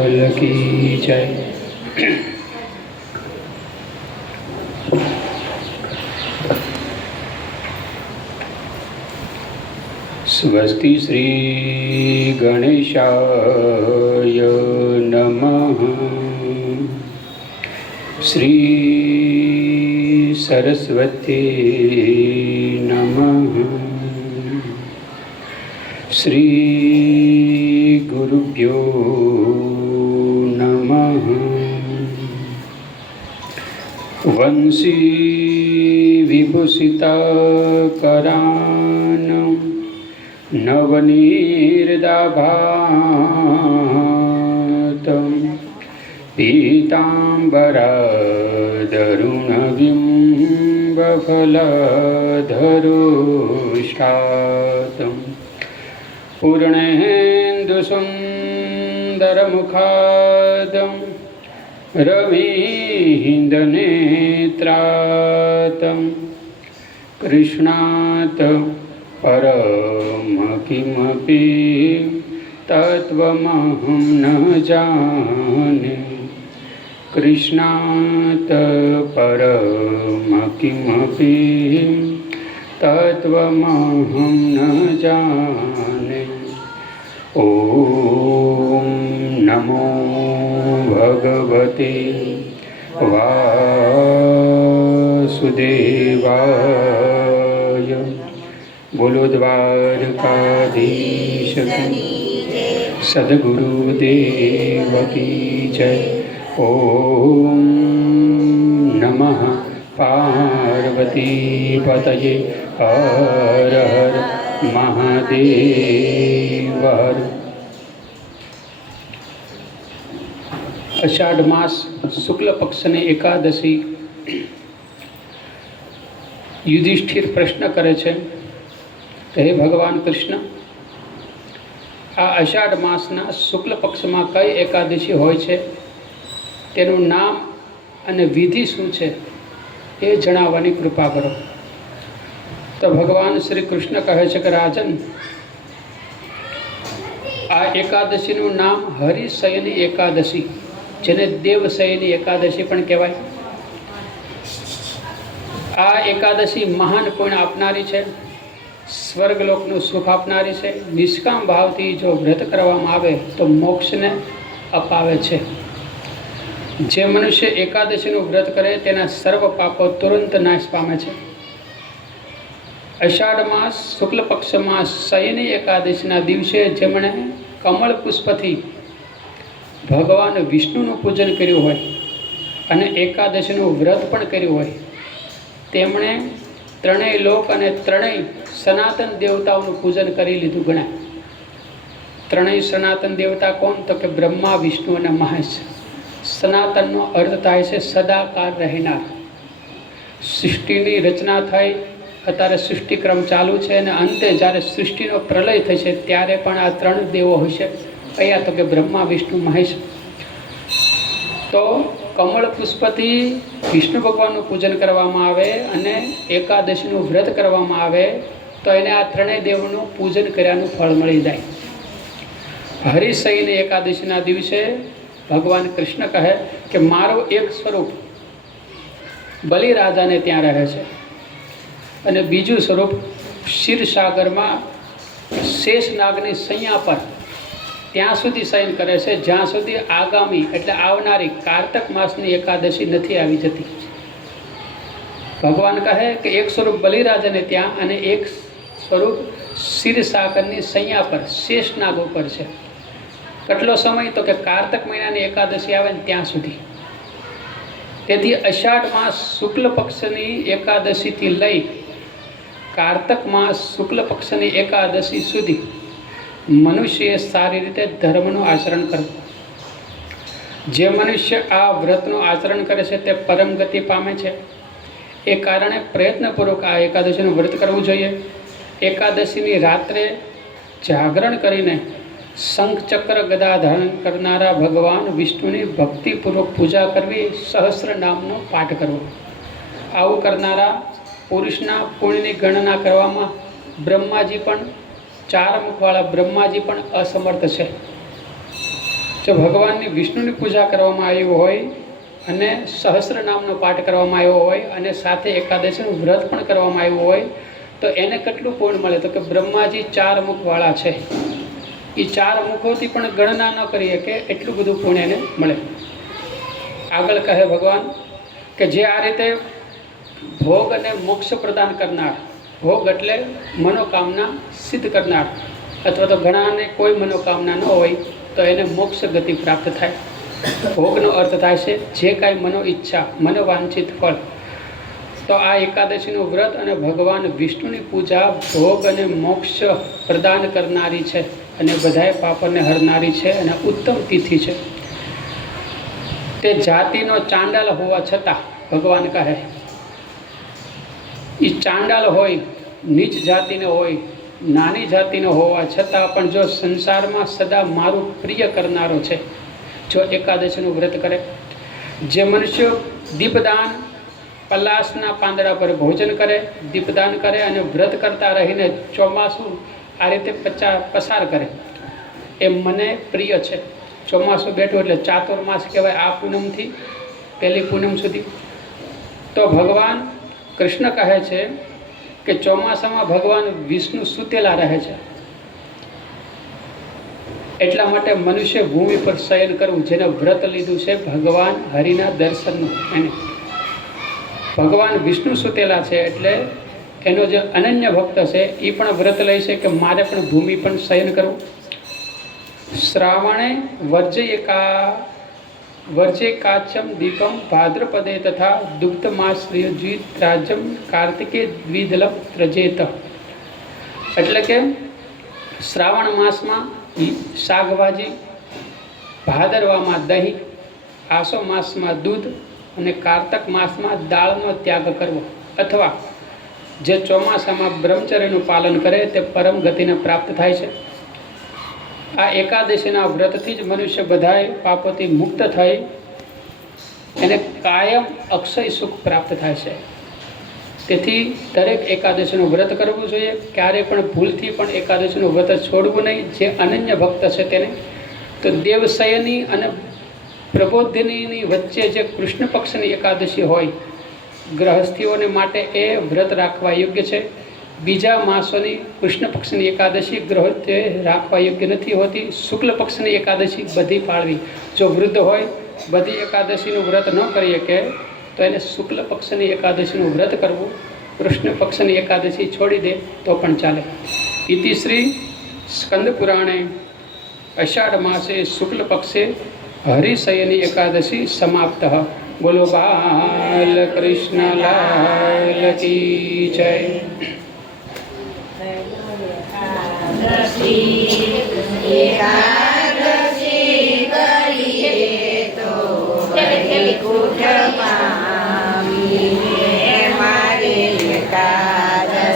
की जय। स्वस्ति श्री गणेशाय नमः। श्री सरस्वती नमः। श्री गुरुभ्यो नमः। वंशी विभूषिताकरान् नवनीर्दाभातं पीताम्बरादरुणबिम्बफलधरुष्टातं पूर्णेन्दुसुन्दरमुखादं रवीन्द्रनेत्रातं कृष्णात् परम किमपि तत्त्वमहं न जाने। कृष्णात् परम किमपि तत्त्वमहं न जाने। ॐ नमो भगवते वासुदेवाय। बोलो द्वारकाधीश सद्गुरुदेव की जय। ओम नमः पार्वती पतये हर हर महादेव हर। अषाढ़ मास शुक्ल पक्ष ने एकादशी युधिष्ठिर प्रश्न करे छे, हे भगवान कृष्ण, आ अषाढ़ मासना शुक्ल पक्ष में कई एकादशी होय छे, तेनुं नाम अने विधि शुं छे ए जणाववानी कृपा करो। तो भगवान श्री कृष्ण कहे छे कि राजन, आ एकादशीनुं नाम हरिशयनी एकादशी, जेने देवशयनी एकादशी पण कहेवाय। आ एकादशी महान पुण्य आपनारी छे, स्वर्गलोकનું સુખ આપનારી છે। નિષ્કામ ભાવથી જો વ્રત કરવામાં આવે તો મોક્ષને અપાવે છે। જે મનુષ્ય એકાદશીનું વ્રત કરે તેના સર્વ પાપો તુરંત નાશ પામે છે। અષાઢ માસ શુક્લ પક્ષમાં શયની એકાદશીના દિવસે જેમણે કમળ પુષ્પથી ભગવાન વિષ્ણુનું પૂજન કર્યું હોય અને એકાદશીનું વ્રત પણ કર્યું હોય, તેમણે ત્રણેય લોક અને ત્રણેય સનાતન દેવતાઓનું પૂજન કરી લીધું ગણાય। ત્રણેય સનાતન દેવતા કોણ? તો કે બ્રહ્મા, વિષ્ણુ અને મહેશ। સનાતનનો અર્થ થાય છે સદાકાળ રહેનાર। સૃષ્ટિની રચના થઈ, અત્યારે સૃષ્ટિક્રમ ચાલુ છે અને અંતે જ્યારે સૃષ્ટિનો પ્રલય થશે ત્યારે પણ આ ત્રણ દેવો હશે। કયા? તો કે બ્રહ્મા, વિષ્ણુ, મહેશ। તો કમળ પુષ્પથી વિષ્ણુ ભગવાનનું પૂજન કરવામાં આવે અને એકાદશીનું વ્રત કરવામાં આવે તો એને આ ત્રણેય દેવોનું પૂજન કર્યાનું ફળ મળી જાય। હરિશયની એકાદશીના દિવસે ભગવાન કૃષ્ણ કહે કે મારો એક સ્વરૂપ બલિરાજાને ત્યાં રહે છે અને બીજું સ્વરૂપ ક્ષીરસાગરમાં શેષનાગની સૈયા પર ત્યાં સુધી શયન કરે છે જ્યાં સુધી આગામી એટલે આવનારી કાર્તક માસની એકાદશી નથી આવી જતી। ભગવાન કહે કે એક સ્વરૂપ બલિરાજાને ત્યાં અને એક સ્વરૂપ ક્ષીરસાગરની સૈયા પર શેષનાગ ઉપર છે। કેટલો સમય? તો કે કાર્તક મહિનાની એકાદશી આવે ને ત્યાં સુધી। તેથી અષાઢ માસ શુક્લ પક્ષની એકાદશીથી લઈ કાર્તક માસ શુક્લ પક્ષની એકાદશી સુધી મનુષ્યએ સારી રીતે ધર્મનું આચરણ કરવું। જે મનુષ્ય આ વ્રતનું આચરણ કરે છે તે પરમ ગતિ પામે છે। એ કારણે પ્રયત્નપૂર્વક આ એકાદશીનું વ્રત કરવું જોઈએ। એકાદશીની રાત્રે જાગરણ કરીને શંખ ચક્ર ગદા ધારણ કરનારા ભગવાન વિષ્ણુની ભક્તિપૂર્વક પૂજા કરવી, સહસ્ર નામનો પાઠ કરવો। આવું કરનારા પુરુષના પુણ્યની ગણના કરવામાં બ્રહ્માજી પણ ચાર મુખવાળા બ્રહ્માજી પણ અસમર્થ છે। જો ભગવાનની વિષ્ણુની પૂજા કરવામાં આવી હોય અને સહસ્ર નામનો પાઠ કરવામાં આવ્યો હોય અને સાથે એકાદશીનું વ્રત પણ કરવામાં આવ્યું હોય તો એને કેટલું પુણ્ય મળે? તો કે બ્રહ્માજી 4 મુખવાળા છે, એ 4 મુખોથી પણ ગણના ન કરીએ કે એટલું બધું પુણ્ય એને મળે. આગળ કહે ભગવાન કે જે આ રીતે ભોગ અને મોક્ષ પ્રદાન કરનાર, ભોગ એટલે મનોકામના સિદ્ધ કરનાર, અથવા તો ઘણાને કોઈ મનોકામના ન હોય તો એને મોક્ષ ગતિ પ્રાપ્ત થાય. ભોગનો અર્થ થાય છે જે કાંઈ મનો ઈચ્છા, મનોવાંછિત ફળ. તો આ એકાદશીનું વ્રત અને ભગવાન વિષ્ણુની પૂજા ભોગ અને મોક્ષ પ્રદાન કરનારી છે અને બધાય પાપોને હરનારી છે અને ઉત્તમ તિથિ છે. તે જાતિનો ચાંડાલ હોવા છતાં ભગવાન કહે, એ ચાંડાલ હોય, નીચ જાતિનો હોય, નાની જાતિનો હોવા છતાં પણ જો સંસારમાં સદા મારું પ્રિય કરનારો છે, જો એકાદશીનું વ્રત કરે, જે મનુષ્ય દીપદાન, પલાસના પાંદડા પર ભોજન કરે, દીપદાન કરે અને વ્રત કરતા રહીને ચોમાસું આ રીતે પસાર કરે, એ મને પ્રિય છે. ચોમાસું બેઠું એટલે ચાતુર્માસ કહેવાય આ પૂનમથી પહેલી પૂનમ સુધી. તો ભગવાન કૃષ્ણ કહે છે કે ચોમાસામાં ભગવાન વિષ્ણુ સૂતેલા રહે છે, એટલા માટે મનુષ્ય ભૂમિ પર શયન કરવું, જેને વ્રત લીધું છે ભગવાન હરિના દર્શનનું, એને ભગવાન વિષ્ણુ સૂતેલા છે એટલે એનો જે અનન્ય ભક્ત છે એ પણ વ્રત લે છે કે મારે પણ ભૂમિ પર શયન કરવું. શ્રાવણે વર્જે કાચમ દીપમ ભાદ્રપદે તથા દુગ્ધમાશ્રયુજીત રાજમ કાર્તિકે દ્વિદલમ ત્રજેત. એટલે કે શ્રાવણ માસમાં શાકભાજી, ભાદરવામાં દહીં, આસો માસમાં દૂધ અને કારતક માસમાં દાળનો ત્યાગ કરવો, અથવા જે ચોમાસામાં બ્રહ્મચર્યનું પાલન કરે તે પરમ ગતિને પ્રાપ્ત થાય છે. આ એકાદશીના વ્રતથી જ મનુષ્ય બધાય પાપોથી મુક્ત થઈ એને કાયમ અક્ષય સુખ પ્રાપ્ત થાય છે. તેથી દરેક એકાદશીનું વ્રત કરવું જોઈએ. ક્યારેય પણ ભૂલથી પણ એકાદશીનું વ્રત છોડવું નહીં. જે અનન્ય ભક્ત છે તેને તો દેવશયની અને પ્રબોધિનીની વચ્ચે જે કૃષ્ણ પક્ષની એકાદશી હોય, ગ્રહસ્થીઓને માટે એ વ્રત રાખવા યોગ્ય છે. બીજા માસોની કૃષ્ણ પક્ષની એકાદશી ગ્રહસ્થે રાખવા યોગ્ય નથી હોતી. શુક્લ પક્ષની એકાદશી બધી પાળવી. જો વૃદ્ધ હોય બધી એકાદશીનું વ્રત ન કરી શકે તો એને શુક્લ પક્ષની એકાદશીનું વ્રત કરવું, કૃષ્ણ પક્ષની એકાદશી છોડી દે તો પણ ચાલે. ઇતિ શ્રી સ્કંદ પુરાણે અષાઢ માસે શુક્લ પક્ષે હરિશયની એકાદશી સમાપ્ત. બોલો બાલ કૃષ્ણ લાલ કી જય. એકાદશી કરીએ તો કુઠ પામીએ મારે એકાદશી